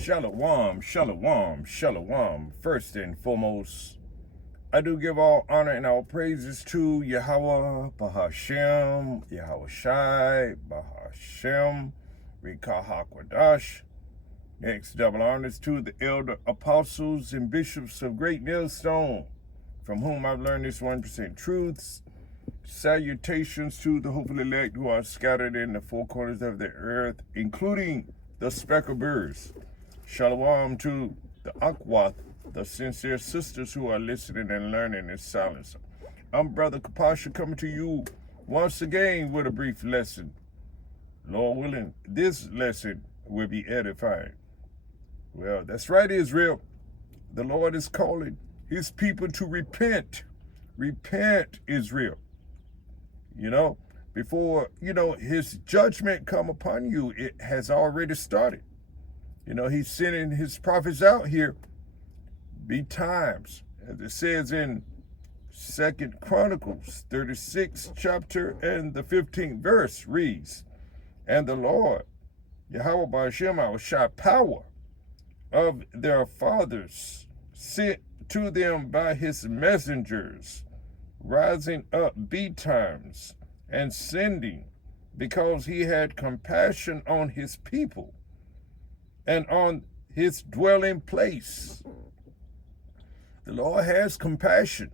Shalom, shalom, shalom. First and foremost, I do give all honor and all praises to Yahweh, Bahashem, Yahweh Shai, Bahashem, Rika Hakwadash. Next, double honors to the elder apostles and bishops of Great Millstone, from whom I've learned this 1% truths. Salutations to the hopeful elect who are scattered in the four corners of the earth, including the speckled birds. Shalom to the Akwath, the sincere sisters who are listening and learning in silence. I'm Brother Kapasha coming to you once again with a brief lesson. Lord willing, this lesson will be edifying. Well, that's right, Israel. The Lord is calling his people to repent. Repent, Israel. Before, his judgment come upon you, it has already started. He's sending his prophets out here. Be times, as it says in 2nd Chronicles 36 chapter and the 15th verse reads, and the Lord, Yahweh Ba'ashem, our Shai power of their fathers, sent to them by his messengers, rising up betimes and sending, because he had compassion on his people and on his dwelling place. The Lord has compassion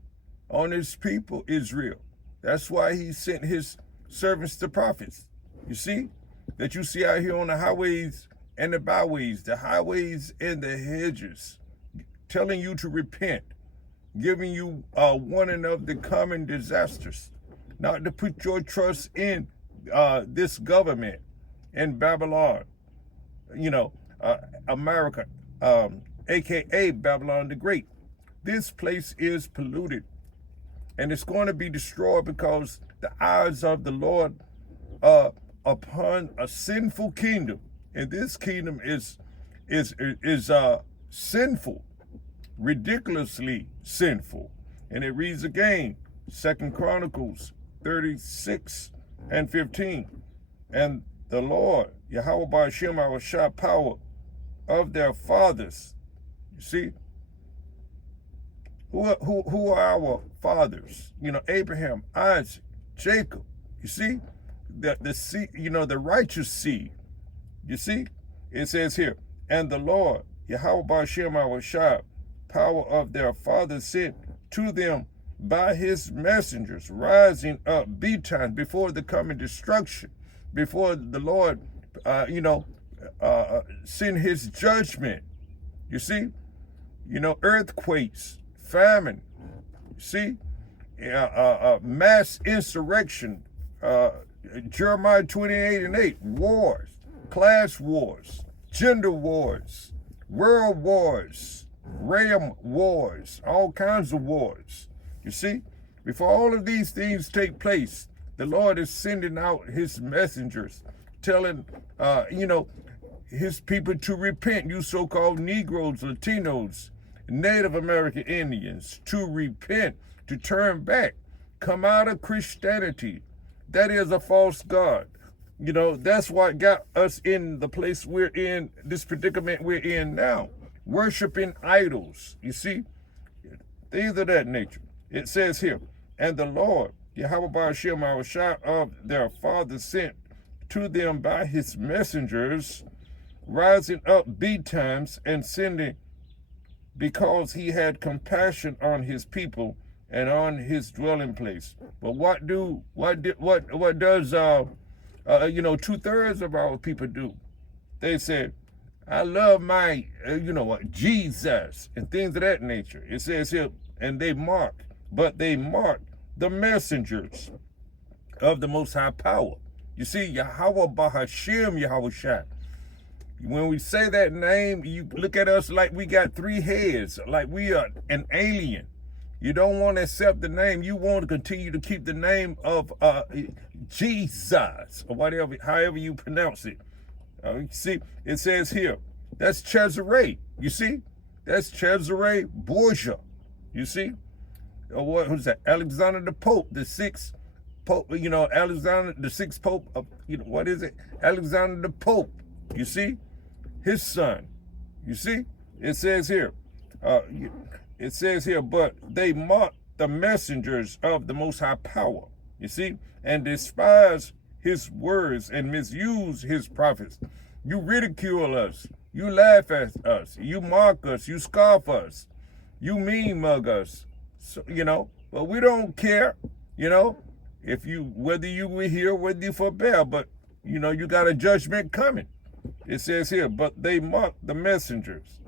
on his people, Israel. That's why he sent his servants, the prophets. You see, that you see out here on the highways and the byways, the highways and the hedges, telling you to repent, giving you a warning of the coming disasters, not to put your trust in this government in Babylon, America, aka Babylon the Great. This place is polluted, and it's going to be destroyed because the eyes of the Lord are upon a sinful kingdom, and this kingdom is sinful, ridiculously sinful. And it reads again, 2nd Chronicles 36 and 15, and the Lord, Yahweh Ba'ashem, our Shai power of their fathers. You see, who are our fathers? Abraham, Isaac, Jacob. You see, the seed, the righteous seed. You see, it says here, and the Lord, Yahweh Ba'ashem, our Shai power of their fathers, sent to them by his messengers, rising up betimes before the coming destruction, before the Lord, send his judgment. You see, earthquakes, famine, you see, mass insurrection, Jeremiah 28 and 8, wars, class wars, gender wars, world wars, realm wars, all kinds of wars. You see, before all of these things take place, the Lord is sending out his messengers, telling, his people to repent, you so-called Negroes, Latinos, Native American Indians, to repent, to turn back, come out of Christianity. That is a false god. That's what got us in the place we're in, this predicament we're in now, worshiping idols. You see, things of that nature. It says here, and the Lord, Yahweh Ba'ashem, our Shai of their fathers, sent to them by his messengers, rising up betimes and sending, because he had compassion on his people and on his dwelling place. But what does 2/3 of our people do? They said, I love my Jesus and things of that nature. It says here, and they mark the messengers of the Most High power. You see, Yahweh Bahashem, Yahweh Shai. When we say that name, you look at us like we got 3 heads, like we are an alien. You don't want to accept the name. You want to continue to keep the name of Jesus, or whatever, however you pronounce it. You see, it says here, that's Cesare. You see, that's Cesare Borgia. You see, or who's that? Alexander the Pope, the 6th Pope. Alexander the 6th Pope. What is it? Alexander the Pope. You see, his son. You see, it says here, but they mocked the messengers of the Most High Power. You see, and despise his words and misuse his prophets. You ridicule us. You laugh at us. You mock us. You scoff us. You mean mug us. So, but we don't care. Whether you were here, whether you forbear, but you got a judgment coming. It says here, but they mocked the messengers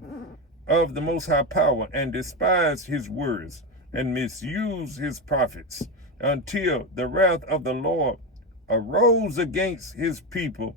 of the Most High Power and despised his words and misused his prophets until the wrath of the Lord arose against his people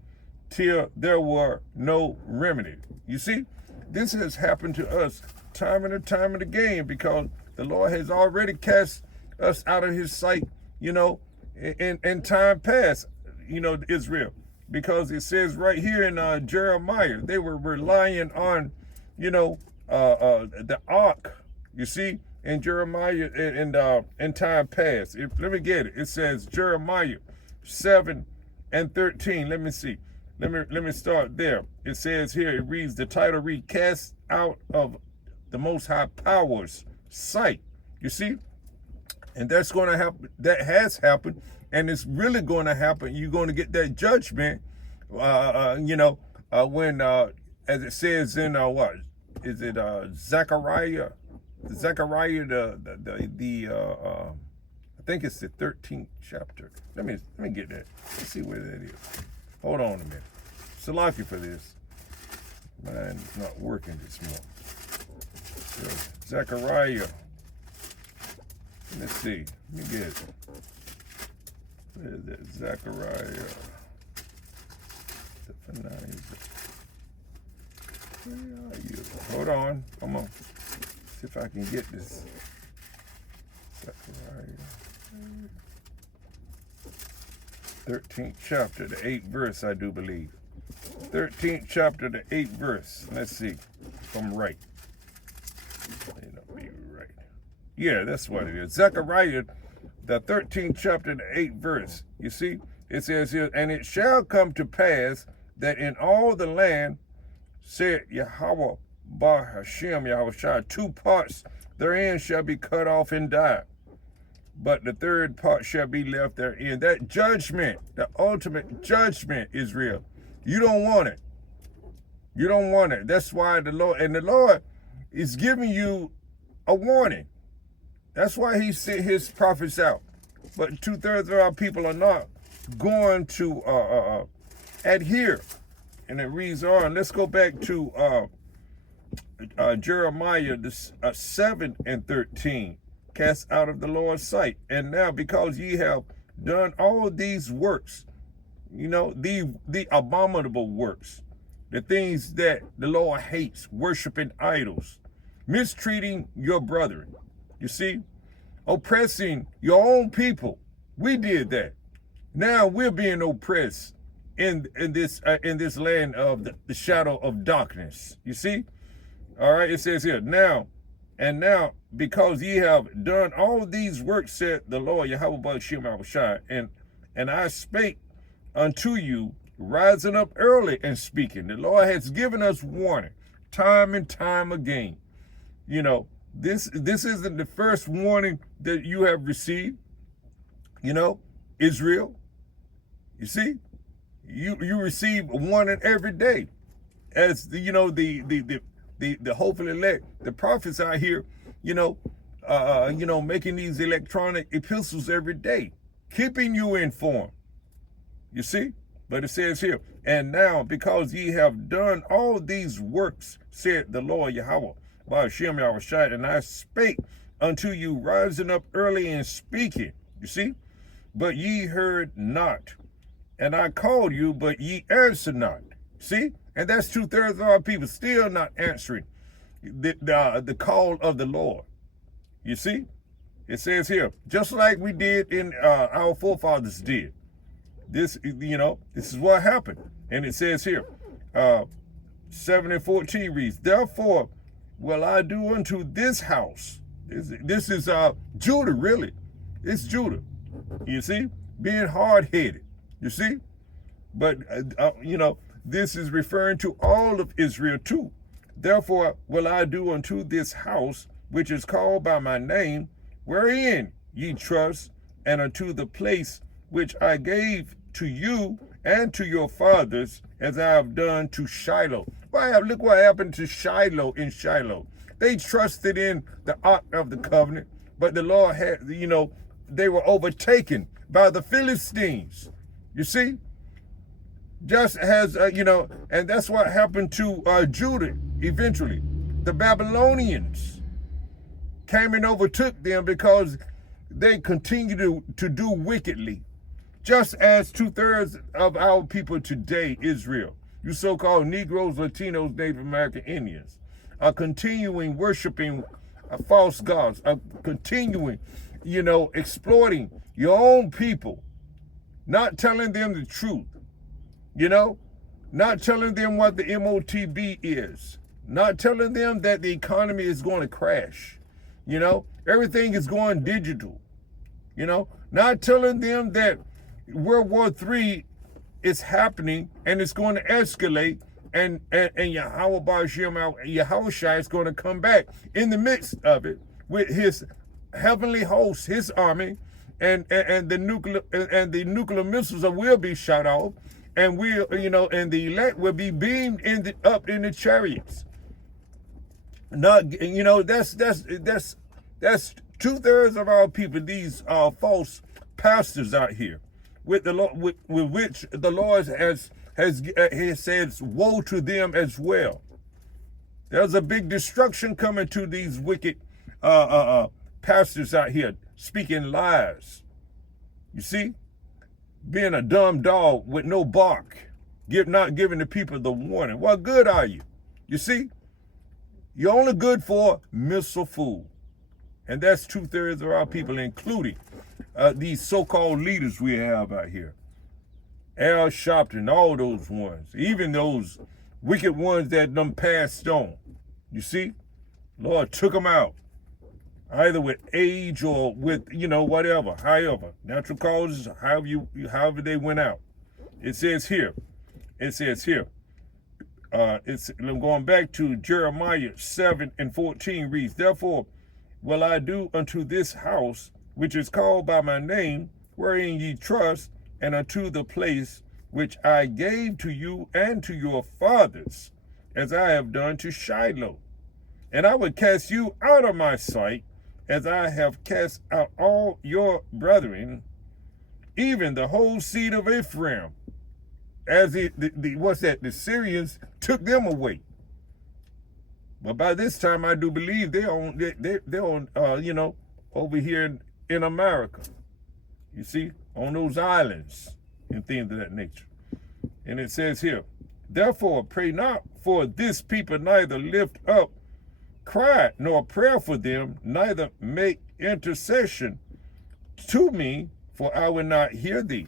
till there were no remedy. You see, this has happened to us time and again because the Lord has already cast us out of his sight, in time past, Israel. Because it says right here in Jeremiah, they were relying on, the ark, you see, in Jeremiah in time past. Let me get it. It says Jeremiah 7:13. Let me see. Let me start there. It says here, it reads, the title reads, cast out of the Most High Power's sight. You see? And that's going to happen. That has happened. And it's really going to happen. You're going to get that judgment, when, as it says in, what? Is it Zechariah? Zechariah, I think it's the 13th chapter. Let me get that. Let's see where that is. Hold on a minute. Salafi for this. Mine's not working this morning. So, Zechariah. Let's see. Let me get it. Where is that? Zechariah. Where are you? Hold on. Come on. See if I can get this. Zechariah. 13th chapter, the 8th verse, I do believe. 13th chapter, the 8th verse. Let's see if I'm right. May not be right. Yeah, that's what it is. Zechariah, the 13th chapter, the 8th verse. You see, it says here, and it shall come to pass that in all the land, said Yahweh Bar Hashem, Yahweh Shai, 2 parts therein shall be cut off and die, but the 3rd part shall be left therein. That judgment, the ultimate judgment, Israel, you don't want it. You don't want it. That's why the Lord is giving you a warning. That's why he sent his prophets out. But 2/3 of our people are not going to adhere. And it reads on. Let's go back to Jeremiah 7:13. Cast out of the Lord's sight. And now because ye have done all these works, the abominable works, the things that the Lord hates, worshiping idols, mistreating your brethren, you see, oppressing your own people. We did that. Now we're being oppressed in this land of the shadow of darkness. You see? All right, it says here, now, because ye have done all these works, said the Lord, Yahweh Ba'ashem Yahushai, and I spake unto you, rising up early and speaking. The Lord has given us warning, time and time again. This isn't the first warning that you have received. Israel. You see, you receive a warning every day, as the hopeful elect, the prophets out here, making these electronic epistles every day, keeping you informed. You see? But it says here, and now because ye have done all these works, said the Lord Yahweh, by Hashem Yahushai, and I spake unto you, rising up early and speaking. You see? But ye heard not. And I called you, but ye answered not. See? And that's 2/3 of our people still not answering the call of the Lord. You see? It says here, just like we did in our forefathers did. This is what happened. And it says here, 7:14 reads, therefore will I do unto this house. This is Judah, really. It's Judah. You see? Being hard-headed. You see? But, this is referring to all of Israel too. Therefore will I do unto this house, which is called by my name, wherein ye trust, and unto the place which I gave to you and to your fathers, as I have done to Shiloh. Look what happened to Shiloh in Shiloh. They trusted in the Ark of the Covenant, but the Lord had, they were overtaken by the Philistines. You see? Just as, and that's what happened to Judah eventually. The Babylonians came and overtook them because they continued to do wickedly. Just as 2/3 of our people today, Israel, you so-called Negroes, Latinos, Native American Indians, are continuing worshiping false gods, are continuing, exploiting your own people, not telling them the truth, not telling them what the MOTB is, not telling them that the economy is going to crash, everything is going digital, not telling them that World War III is happening and it's going to escalate, and Yahushua is going to come back in the midst of it with his heavenly host, his army, and the nuclear missiles will be shot off, and and the elect will be beamed up in the chariots. Not, that's 2/3 of our people. These are false pastors out here, with which the Lord has said, woe to them as well. There's a big destruction coming to these wicked pastors out here speaking lies. You see, being a dumb dog with no bark, not giving the people the warning. What good are you? You see, you're only good for missile food, and that's 2/3 of our people, including these so-called leaders we have out here. Al Sharpton, all those ones, even those wicked ones that them passed on. You see, Lord took them out, either with age or with, whatever, however, natural causes, however they went out. It says here, I'm going back to Jeremiah 7:14 reads, therefore will I do unto this house, which is called by my name, wherein ye trust, and unto the place which I gave to you and to your fathers, as I have done to Shiloh. And I will cast you out of my sight, as I have cast out all your brethren, even the whole seed of Ephraim, as the Syrians took them away. But by this time, I do believe they're on over here in America. You see, on those islands and things of that nature. And it says here, therefore pray not for this people, neither lift up cry nor prayer for them, neither make intercession to me, for I will not hear thee.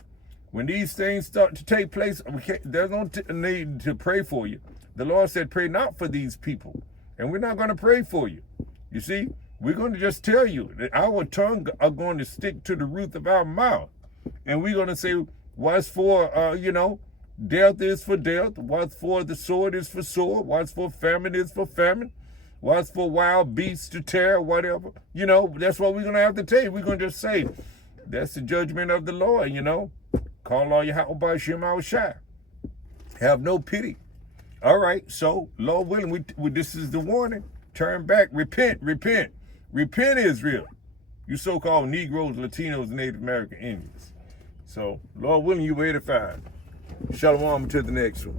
When these things start to take place, there's no need to pray for you. The Lord said, pray not for these people. And we're not going to pray for you. You see, we're going to just tell you that our tongue are going to stick to the roof of our mouth. And we're going to say, what's for, death is for death. What's for the sword is for sword. What's for famine is for famine. What's for wild beasts to tear, whatever. That's what we're going to have to tell you. We're going to just say, that's the judgment of the Lord, Call all Yahushua Shema Shai. Have no pity. All right, so, Lord willing, this is the warning. Turn back, repent. Repent, Israel. You so-called Negroes, Latinos, Native American Indians. So, Lord willing, you were edified. Shalom to the next one.